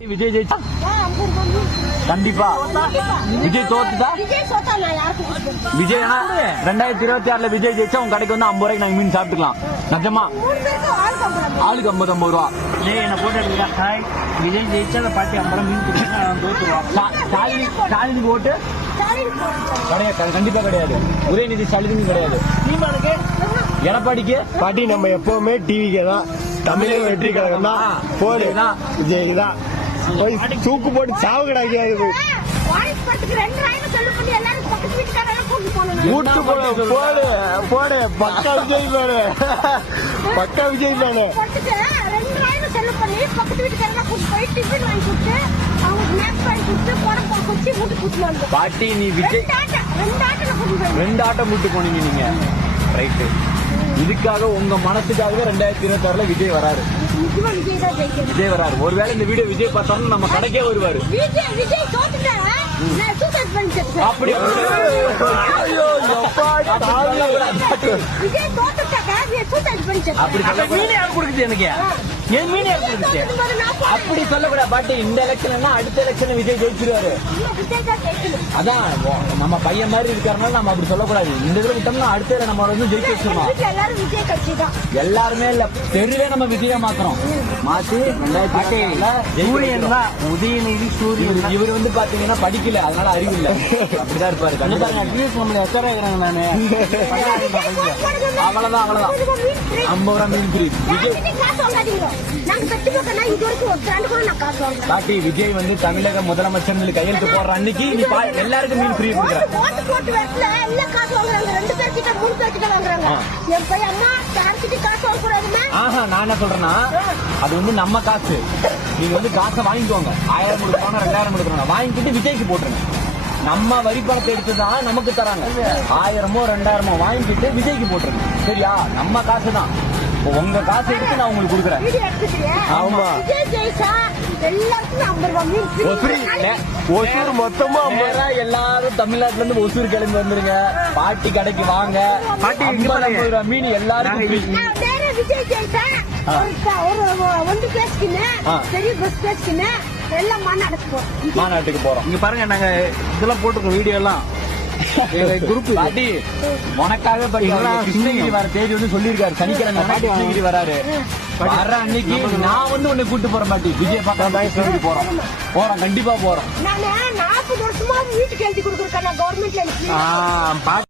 விஜய் ஜெயிச்சா கண்டிப்பா விஜய் தோத்துட்டா விஜய் 2026 விஜய் ஜெயிச்சா உங்க கடைக்கு வந்து 50 ரூபாய்க்கு நாங்க மீன் சாப்பிட்டுக்கலாம். நிஜமா ஆளுக்கு 50 ரூபா என்ன போட்டு விஜய் ஜெயிச்சா அந்த பாட்டி 50 ரூபா மீன் கொடுத்து தோத்துருவான். ஸ்டாலின் ஓட்டு கிடையாது, கண்டிப்பா கிடையாது. உதயநிதி ஸ்டாலின் கிடையாது. எடப்பாடிக்கு பாட்டி நம்ம எப்பவுமே டிவிக்கு தான், தமிழக வெற்றி கழகம் தான், போடு விஜய் தான். தூக்கு போட்டு சாவு கிடைக்காது. கூட்டு போடு போடு போடு பக்கா விஜய் போடு, பக்கா விஜய் போடு. பாட்டி நீ விஜய் 2 ஆட்டம் கூட்டு போனீங்க நீங்க, ரைட்டு. இதுக்காக உங்க மனசுக்காகவே 2026 விஜய் வராரு. விஜய் வராரு. ஒருவேளை இந்த வீடியோ விஜய் பார்த்தாலும் நம்ம கடைக்கே வருவாரு. அப்படி அப்படி சொல்லக்கூடாது பாட்டி. இந்த எலெக்ஷன் அடுத்த எலெக்ஷன் விஜய் ஜெயிச்சிருவாரு. அதான் நம்ம பையன் மாதிரி இருக்காருனால நம்ம அப்படி சொல்லக்கூடாது. இந்த இதுல விட்டோம்னா அடுத்த நம்ம வந்து ஜெயிச்சு வச்சிருவோம். எல்லாருமே இல்ல, தெருவே நம்ம விஜய மாத்துறோம். மாத்தி உதயநிதி சூரியன் இவர் வந்து பாத்தீங்கன்னா படிக்கல, அதனால அறிவு இல்ல, அப்படிதான் இருப்பாரு. அவ்வளவுதான் 50 ரூபா மீன் ஃப்ரீ. பாட்டி விஜய் வந்து தமிழக முதலமைச்சர் கையெழுத்து போடுற அன்னைக்கு நீ எல்லாருக்கும் மீன் ஃப்ரீ கொடுக்குற. நான் என்ன சொல்றேன்னா, அது வந்து நம்ம காசு. நீங்க வந்து காசை வாங்கிக்கோங்க. 1000 கொடுக்கணும், 2000 கொடுக்கணும், வாங்கிக்கிட்டு விஜய்க்கு போட்டுருங்க. நம்ம வரி பணத்தை எடுத்துதான் நமக்கு தராங்க. 1000மோ 2000மோ வாங்கிக்கிட்டு விஜய்க்கு போட்டுருங்க. சரியா? நம்ம காசு தான். உங்க காசை எடுத்து நான் உங்களுக்கு கொடுக்குறேன். ஆமா, ஒசூர் மொத்தமா எல்லாரும் தமிழ்நாட்டுல இருந்து ஒசூர் கிளம்பி வந்துருங்க. பாட்டி கடைக்கு வாங்க. பாட்டி 50 ரூபா மீன் எல்லாரும். மாநாட்டுக்கு போறோம். இங்க பாருங்க, நாங்க இதெல்லாம் போட்டுருக்கோம் வீடியோ எல்லாம் குரூப். பாட்டி உனக்காக கிருஷ்ணகிரி வர தேதி வந்து சொல்லிருக்காரு. சனிக்கிழமை பாட்டி கிருஷ்ணகிரி வராரு. வர அன்னைக்கு நான் வந்து உன்னை கூட்டு போறேன் பாட்டி. விஜய் பார்க்க போறோம், கண்டிப்பா போறோம். 40 வருஷமா வீட்டுக்கு எழுதி கொடுக்குறேன் கவர்மெண்ட்ல.